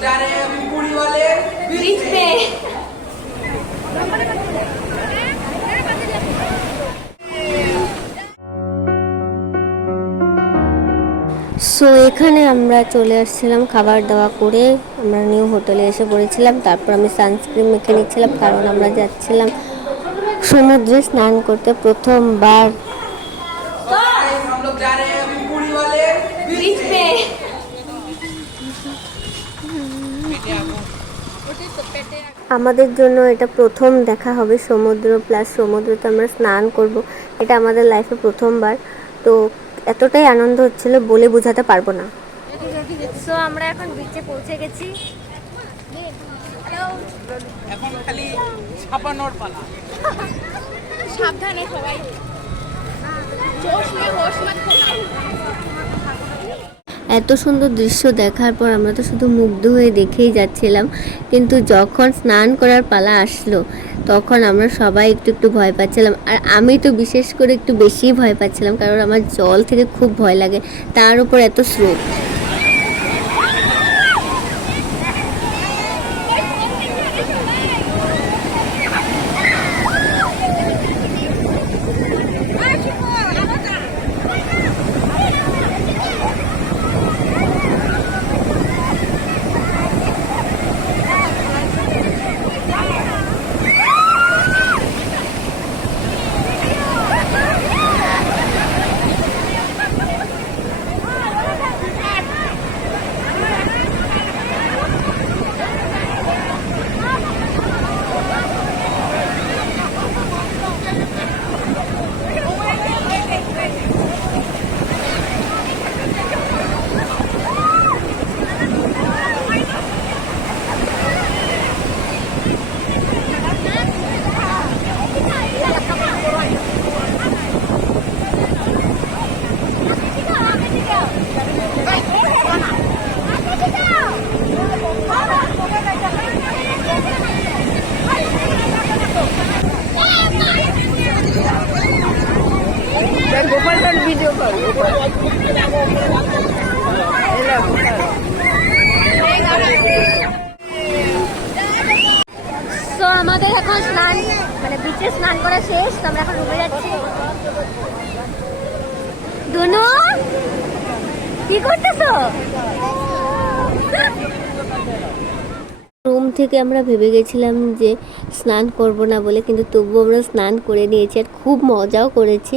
जा रहे हैं अभी पूरी वाले बीच पे সো এখানে আমরা চলে আসছিলাম খাবার দাওয়া করে আমরা নিউ হোটেলে এসে পড়েছিলাম তারপর আমি সানস্ক্রিন মেখে নিচ্ছিলাম কারণ আমরা যাচ্ছিলাম সমুদ্রে স্নান করতে প্রথমবার আমাদের জন্য এটা প্রথম দেখা হবে সমুদ্র প্লাস সমুদ্রতে আমরা স্নান করব। এটা আমাদের লাইফে প্রথমবার। তো এতটাই আনন্দ হচ্ছিল বলে বোঝাতে পারব না। সো আমরা এখন বিচে পৌঁছে গেছি। এখন খালি ছাপানোর পালা। সাবধানে সবাই। জোশ মে হোশ মত খোনা এত সুন্দর দৃশ্য দেখার পর আমরা তো শুধু মুগ্ধ হয়ে দেখেই যাচ্ছিলাম। কিন্তু যখন স্নান করার পালা আসলো, তখন আমরা সবাই একটু একটু ভয় পাচ্ছিলাম। আর আমি তো বিশেষ করে একটু বেশি ভয় পাচ্ছিলাম, কারণ আমার জল থেকে খুব ভয় লাগে। তার উপর এত স্রোত। আমাদের এখন স্নান মানে বিচে স্নান করা শেষ আমরা এখন যাচ্ছি। দুনু, কি রুম থেকে আমরা ভেবে গেছিলাম যে স্নান করব না বলে, কিন্তু তবুও আমরা স্নান করে নিয়েছি আর খুব মজাও করেছি।